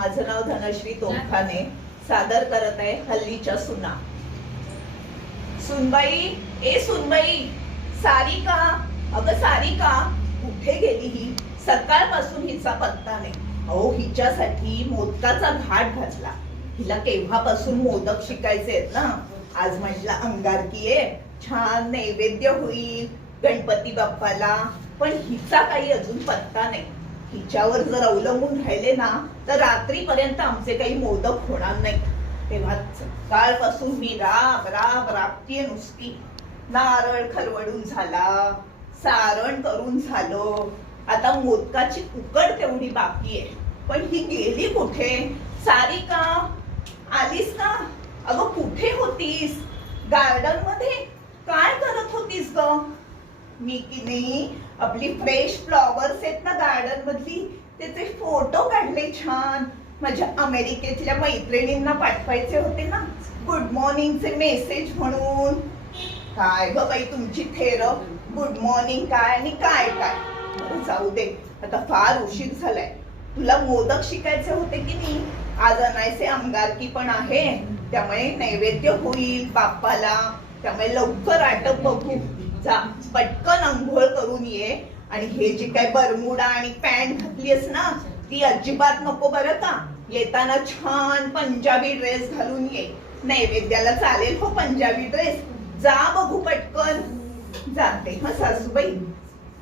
माझं नाव धनश्री तोफाने सादर करत आहे हल्लीच्या सुना. सुनबाई ए सुनबाई सारिका अगं सारिका कुठे गेली ही? सकाळपासून हिचा पत्ता नाही. अहो हिच्यासाठी मोदकाचा घाट घातला. हिला केव्हापासून मोदक शिकायचे आहेत ना? आज म्हटलं अंगारकी आहे छान नैवेद्य होईल गणपती बाप्पाला. पण हिचा काही अजून पत्ता नाही. तिच्यावर जर अवलंबून राहिले ना तर रात्रीपर्यंत आमचे काही मोदक होणार नाही तेव्हा सकाळपासून मी राब राब राबतीये नुसती. नारळ खलवडून झाला सारण करून झालो. आता मोदकाची उकड तेवढी बाकी आहे. पण ही गेली कुठे? सारी का आलीस का अगं कुठे होतीस? गार्डनमध्ये काय करत होतीस ग? मी की नाही आपली फ्रेश फ्लॉवर्स आहेत ना गार्डन मधली त्याचे फोटो काढले छान. माझ्या अमेरिकेतल्या मैत्रिणींना पाठवायचे होते ना. गुड मॉर्निंगचे मेसेज म्हणून. काय ग बाई तुमची थेर? गुड मॉर्निंग काय आणि काय काय? जाऊ दे. आता फार उशीर झालाय. तुला मोदक शिकायचे होते की नाही? आज अनायसे अंगारकी पण आहे. त्यामुळे नैवेद्य होईल बाप्पाला. त्यामुळे लवकर आटप बघू. जा पटकन अंघोळ करून ये. आणि हे जे काय बरमुडा आणि पॅन्ट घातलीस ना ती अजिबात नको बरं का? येताना छान पंजाबी ड्रेस घालून ये. नैवेद्याला चालेल हो पंजाबी ड्रेस जा बघू पटकन. जाते हा सासूबाई.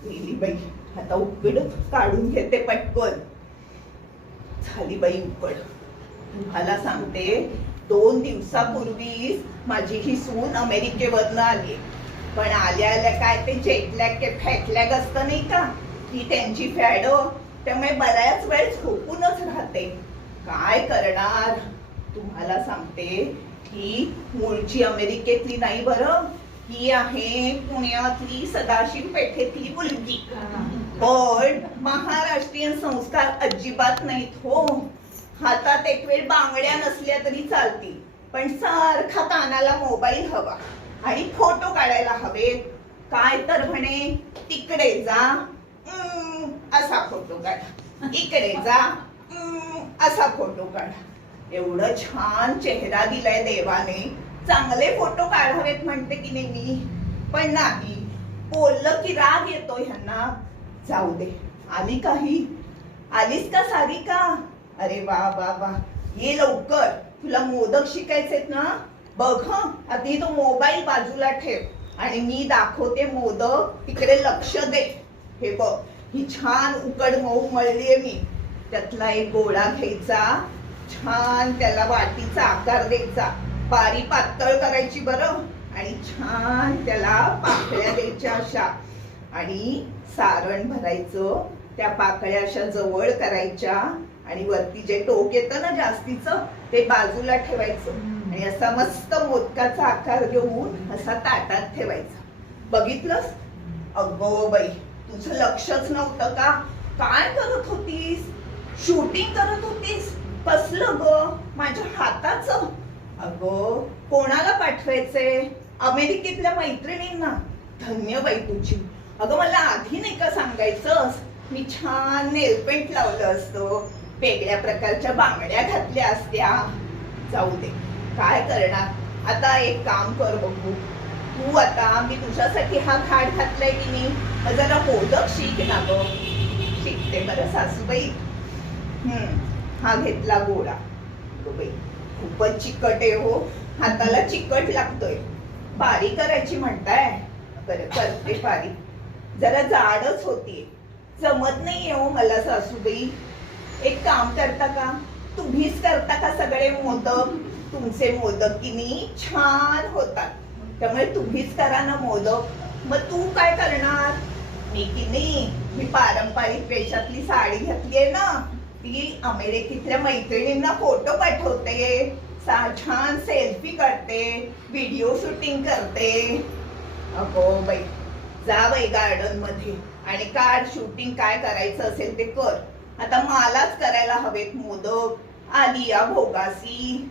गेली बाई. आता उकड काढून घेते पटकन. झाली बाई उकड. तुम्हाला सांगते दोन दिवसापूर्वी माझी ही सून अमेरिकेवरनं आली पण आल्या आल्या काय ते जेटलॅग के फॅटलॅग असतं नाही का? ती त्यांची फॅडो. त्यामुळे बऱ्याच वेळ झोपूनच राहते. काय करणार? तुम्हाला सांगते ही मूळची अमेरिकेतली नाही बरं. ही आहे पुण्यातली सदाशिव पेठेतली मुलगी. पण महाराष्ट्रीयन संस्कार अजिबात नाहीत हो. हातात एक वेळ बांगड्या नसल्या तरी चालतील. पण सारखा कानाला मोबाईल हवा. आणि फोटो काढायला हवेत. काय तर म्हणे तिकडे जा. असा फोटो काढा. इकडे जा. असा फोटो काढा. एवढं छान चेहरा दिलाय देवाने. चांगले फोटो काढावेत म्हणते की नाही मी पण नाही बोललं की राग येतो ह्यांना. जाऊ दे. आली काही? आलीस का सारी का अरे वा वा वा. ये लवकर. तुला मोदक शिकायचेत ना? बघ हं. आधी तो मोबाईल बाजूला ठेव आणि मी दाखवते मोदक. तिकडे लक्ष दे. हे बघ ही छान उकड मऊ मळलीये मी. त्यातला एक गोळा घ्यायचा. छान त्याला वाटीचा आकार द्यायचा. बारी पातळ करायची बरं. आणि छान त्याला पाकळ्या द्यायच्या अशा. आणि सारण भरायचं. त्या पाकळ्या अशा जवळ करायच्या. आणि वरती जे टोक येतं ना जास्तीचं ते बाजूला ठेवायचं. आणि असा मस्त मोदकाचा आकार घेऊन असा ताटात ठेवायचा. बघितलंस? अगो बाई तुझं लक्षच नव्हतं का? काय करत होतीस? शूटिंग करत होतीस? कसलं ग माझ्या हाताचं. अग कोणाला पाठवायचंय अमेरिकेतल्या मैत्रिणींना. धन्य बाई तुझी. अगं मला आधी नाही का सांगायचं मी छान नेलपेंट लावलं असतं. वेगळ्या प्रकारच्या बांगड्या घातल्या असत्या. जाऊ दे. काय करणार? आता एक काम कर बघू. तू आता मी तुझ्यासाठी हा घाट घातलाय की नाही जरा मोदक शिक ना ग. शिकते बरं सासूबाई. हम्म हा घेतला गोळा. बाई खूपच चिकट आहे हो. हाताला चिकट लागतोय. बारीक करायची म्हणताय. बरं करते बारीक. जरा जाडच होती जमत नाहीये हो मला सासूबाई. एक काम करता का? तुम्हीच करता का सगळे मोदक? तुमचे मोदक किनी छान होतात. त्यामुळे तुम्हीच करा ना मोदक. मग तू काय करणार? मी की नाही? मी पारंपरिक वेशातली साडी घातलीये ना. ती अमेरिकेतल्या मैत्रिणींना फोटो पाठवते. छान सेल्फी काढते. व्हिडिओ शूटिंग करते. अगो बाई जा बाई गार्डनमध्ये आणि काढ शूटिंग काय करायचं असेल ते कर. आता मलाच करायला हवेत मोदक. आलिया भोगासी.